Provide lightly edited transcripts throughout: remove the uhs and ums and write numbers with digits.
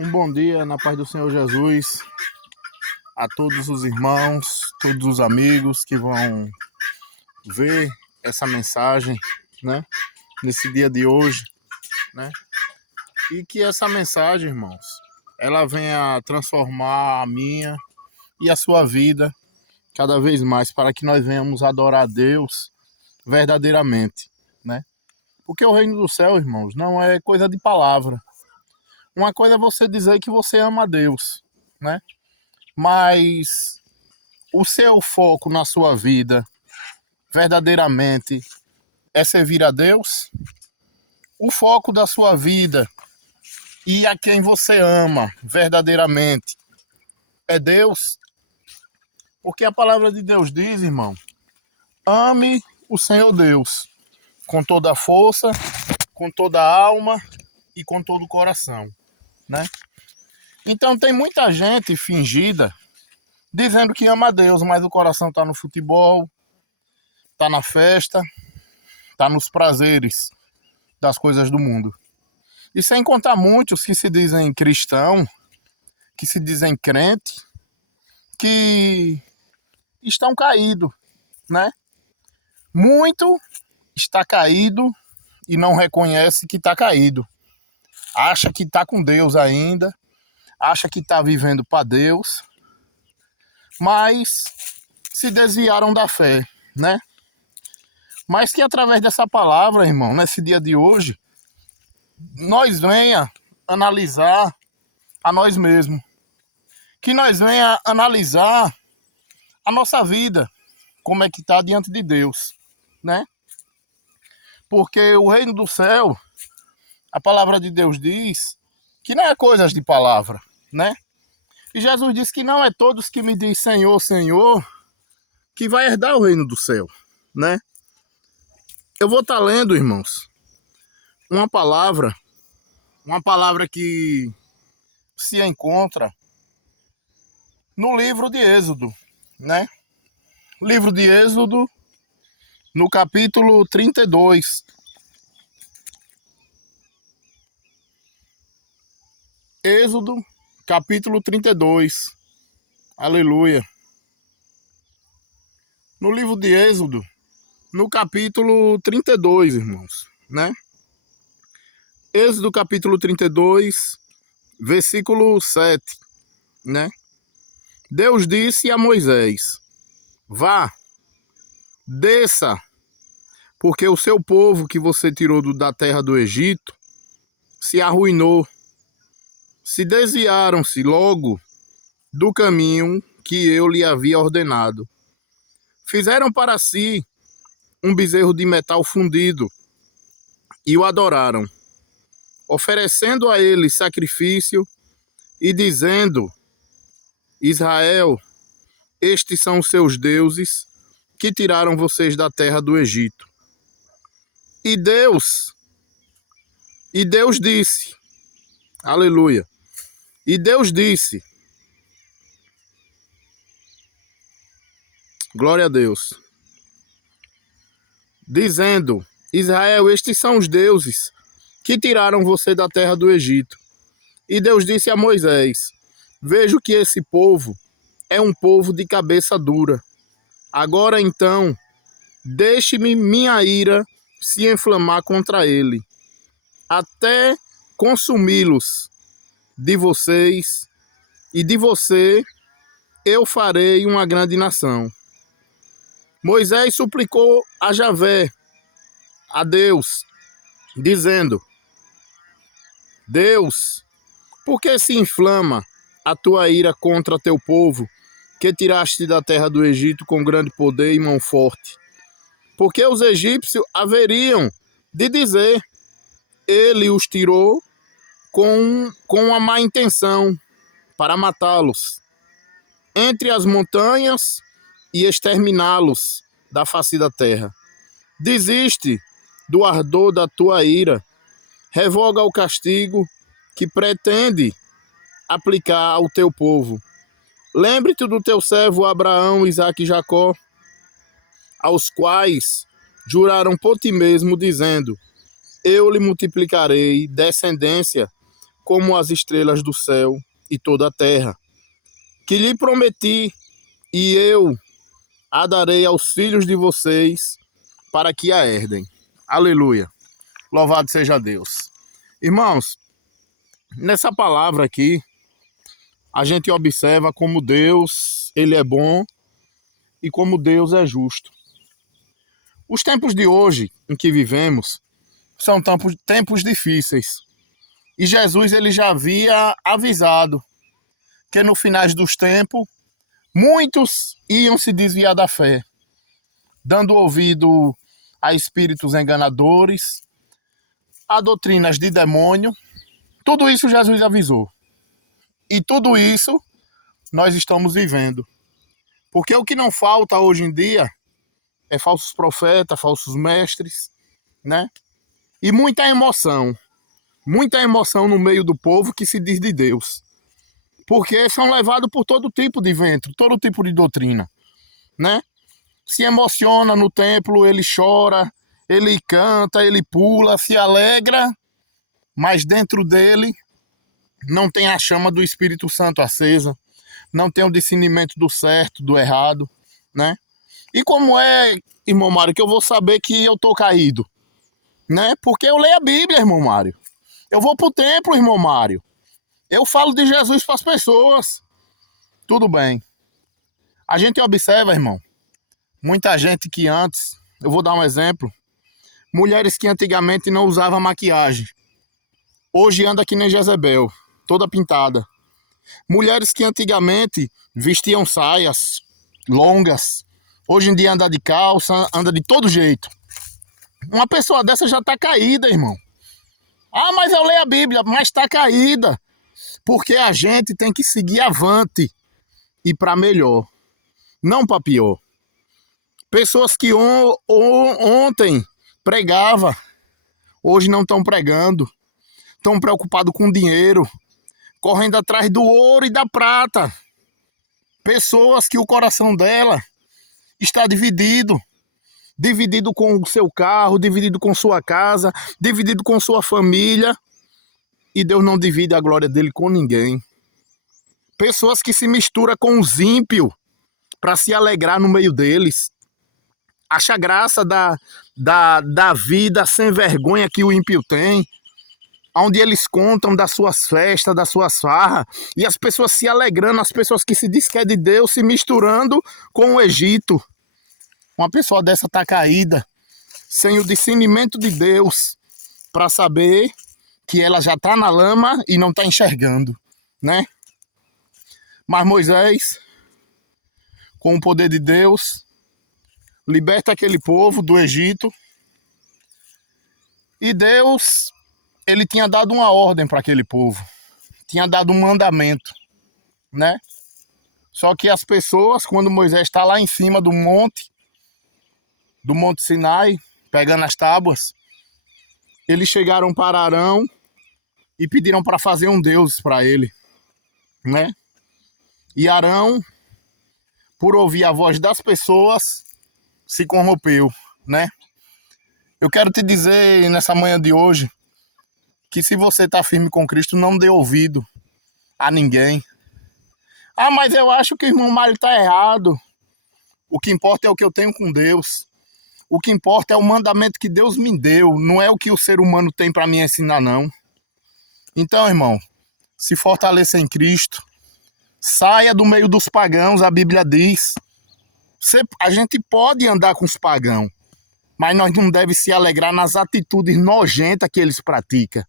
Um bom dia na paz do Senhor Jesus a todos os irmãos, todos os amigos que vão ver essa mensagem, né, nesse dia de hoje, né? E que essa mensagem, irmãos, ela venha transformar a minha e a sua vida cada vez mais para que nós venhamos adorar a Deus verdadeiramente, né? Porque o reino do céu, irmãos, não é coisa de palavra. Uma coisa é você dizer que você ama a Deus, né? Mas o seu foco na sua vida verdadeiramente é servir a Deus? O foco da sua vida e a quem você ama verdadeiramente é Deus? Porque a palavra de Deus diz, irmão, ame o Senhor Deus com toda a força, com toda a alma e com todo o coração, né? Então tem muita gente fingida dizendo que ama a Deus, mas o coração está no futebol, está na festa, está nos prazeres das coisas do mundo. E sem contar muitos que se dizem cristão, que se dizem crente, que estão caídos, né? Muito está caído e não reconhece que está caído. Acha que está com Deus ainda, acha que está vivendo para Deus, mas se desviaram da fé, né? Mas que através dessa palavra, irmão, nesse dia de hoje, nós venha analisar a nós mesmos. Que nós venha analisar a nossa vida, como é que está diante de Deus, né? Porque o reino do céu, a palavra de Deus diz que não é coisas de palavra, né? E Jesus disse que não é todos que me diz Senhor, Senhor, que vai herdar o reino do céu, né? Eu vou estar lendo, irmãos, uma palavra que se encontra no livro de Êxodo, né? Livro de Êxodo, no capítulo 32. Êxodo, capítulo 32. Aleluia. No livro de Êxodo, no capítulo 32, irmãos, né? Êxodo, capítulo 32, versículo 7, né? Deus disse a Moisés: vá, desça, porque o seu povo que você tirou da terra do Egito se arruinou. Se desviaram-se logo do caminho que eu lhe havia ordenado. Fizeram para si um bezerro de metal fundido e o adoraram, oferecendo a ele sacrifício e dizendo: Israel, estes são os seus deuses que tiraram vocês da terra do Egito. E Deus disse, aleluia, e Deus disse, glória a Deus, dizendo: Israel, estes são os deuses que tiraram você da terra do Egito. E Deus disse a Moisés: vejo que esse povo é um povo de cabeça dura. Agora então, deixe-me minha ira se inflamar contra ele, até consumi-los de vocês, e de você eu farei uma grande nação. Moisés suplicou a Javé, a Deus, dizendo: Deus, por que se inflama a tua ira contra teu povo, que tiraste da terra do Egito com grande poder e mão forte? Porque os egípcios haveriam de dizer: ele os tirou com a má intenção, para matá-los entre as montanhas e exterminá-los da face da terra. Desiste do ardor da tua ira, revoga o castigo que pretende aplicar ao teu povo. Lembre-te do teu servo Abraão, Isaque e Jacó, aos quais juraram por ti mesmo, dizendo: eu lhe multiplicarei descendência como as estrelas do céu e toda a terra, que lhe prometi, e eu a darei aos filhos de vocês, para que a herdem. Aleluia. Louvado seja Deus. Irmãos, nessa palavra aqui, a gente observa como Deus, ele é bom e como Deus é justo. Os tempos de hoje em que vivemos são tempos difíceis. E Jesus ele já havia avisado que no final dos tempos muitos iam se desviar da fé, dando ouvido a espíritos enganadores, a doutrinas de demônio. Tudo isso Jesus avisou. E tudo isso nós estamos vivendo. Porque o que não falta hoje em dia é falsos profetas, falsos mestres, né? E muita emoção no meio do povo que se diz de Deus. Porque são levados por todo tipo de vento, todo tipo de doutrina, né? Se emociona no templo, ele chora, ele canta, ele pula, se alegra, mas dentro dele não tem a chama do Espírito Santo acesa, não tem o discernimento do certo, do errado, né? E como é, irmão Mário, que eu vou saber que eu tô caído, né? Porque eu leio a Bíblia, irmão Mário. Eu vou pro templo, irmão Mário. Eu falo de Jesus para as pessoas. Tudo bem. A gente observa, irmão, muita gente que antes, eu vou dar um exemplo, mulheres que antigamente não usavam maquiagem, hoje anda que nem Jezebel, toda pintada. Mulheres que antigamente vestiam saias longas, hoje em dia anda de calça, anda de todo jeito. Uma pessoa dessa já está caída, irmão. Ah, mas eu leio a Bíblia, mas está caída. Porque a gente tem que seguir avante e para melhor, não para pior. Pessoas que ontem pregavam, hoje não estão pregando, estão preocupados com dinheiro, correndo atrás do ouro e da prata. Pessoas que o coração dela está dividido com o seu carro, dividido com sua casa, dividido com sua família, e Deus não divide a glória dele com ninguém. Pessoas que se misturam com os ímpios para se alegrar no meio deles. Acha graça da vida sem vergonha que o ímpio tem, onde eles contam das suas festas, das suas farras, e as pessoas se alegrando, as pessoas que se diz que é de Deus, se misturando com o Egito. Uma pessoa dessa está caída, sem o discernimento de Deus, para saber que ela já está na lama e não está enxergando, né? Mas Moisés, com o poder de Deus, liberta aquele povo do Egito. E Deus, ele tinha dado uma ordem para aquele povo. Tinha dado um mandamento, né? Só que as pessoas, quando Moisés está lá em cima do Monte Sinai, pegando as tábuas, eles chegaram para Arão e pediram para fazer um Deus para ele, né? E Arão, por ouvir a voz das pessoas, se corrompeu, né? Eu quero te dizer nessa manhã de hoje que se você está firme com Cristo, não dê ouvido a ninguém. Ah, mas eu acho que o irmão Mário está errado. O que importa é o que eu tenho com Deus. O que importa é o mandamento que Deus me deu, não é o que o ser humano tem para me ensinar, não. Então, irmão, se fortaleça em Cristo. Saia do meio dos pagãos, a Bíblia diz. A gente pode andar com os pagãos, mas nós não devemos se alegrar nas atitudes nojentas que eles praticam.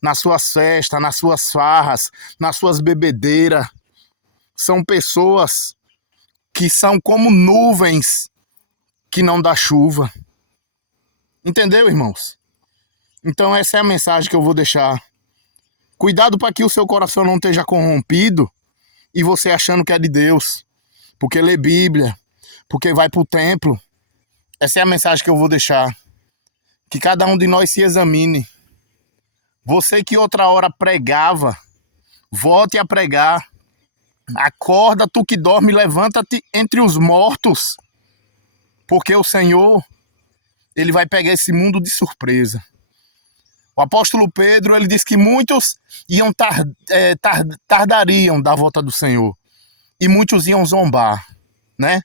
Nas suas festas, nas suas farras, nas suas bebedeiras. São pessoas que são como nuvens que não dá chuva. Entendeu, irmãos? Então essa é a mensagem que eu vou deixar. Cuidado para que o seu coração não esteja corrompido e você achando que é de Deus, porque lê Bíblia, porque vai para o templo. Essa é a mensagem que eu vou deixar. Que cada um de nós se examine. Você que outra hora pregava, volte a pregar. Acorda, tu que dorme, levanta-te entre os mortos, porque o Senhor, ele vai pegar esse mundo de surpresa. O apóstolo Pedro, ele disse que muitos iam tardariam da volta do Senhor. E muitos iam zombar, né?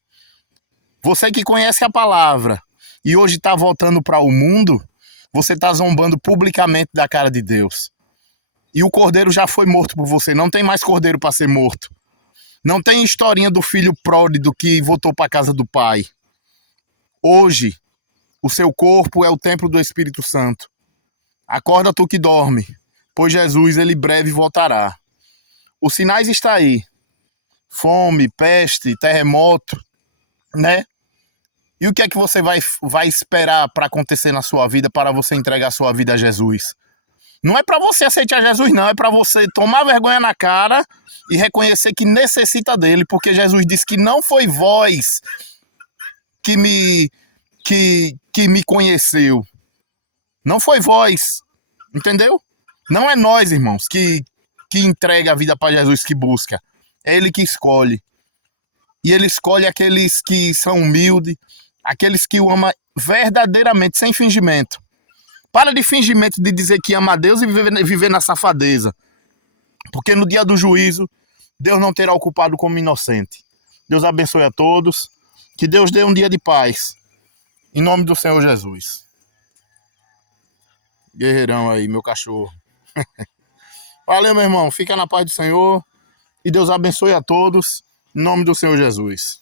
Você que conhece a palavra e hoje está voltando para o mundo, você está zombando publicamente da cara de Deus. E o cordeiro já foi morto por você. Não tem mais cordeiro para ser morto. Não tem historinha do filho pródigo que voltou para a casa do pai. Hoje, o seu corpo é o templo do Espírito Santo. Acorda tu que dorme, pois Jesus, ele breve voltará. Os sinais estão aí. Fome, peste, terremoto, né? E o que é que você vai esperar para acontecer na sua vida, para você entregar a sua vida a Jesus? Não é para você aceitar Jesus, não. É para você tomar vergonha na cara e reconhecer que necessita dele, porque Jesus disse que não foi vós que me conheceu. Não foi vós, entendeu? Não é nós, irmãos, que entrega a vida para Jesus, que busca. É ele que escolhe. E ele escolhe aqueles que são humildes, aqueles que o amam verdadeiramente, sem fingimento. Para de fingimento de dizer que ama a Deus e viver na safadeza. Porque no dia do juízo, Deus não terá o culpado como inocente. Deus abençoe a todos. Que Deus dê um dia de paz. Em nome do Senhor Jesus. Guerreirão aí, meu cachorro. Valeu, meu irmão. Fica na paz do Senhor. E Deus abençoe a todos. Em nome do Senhor Jesus.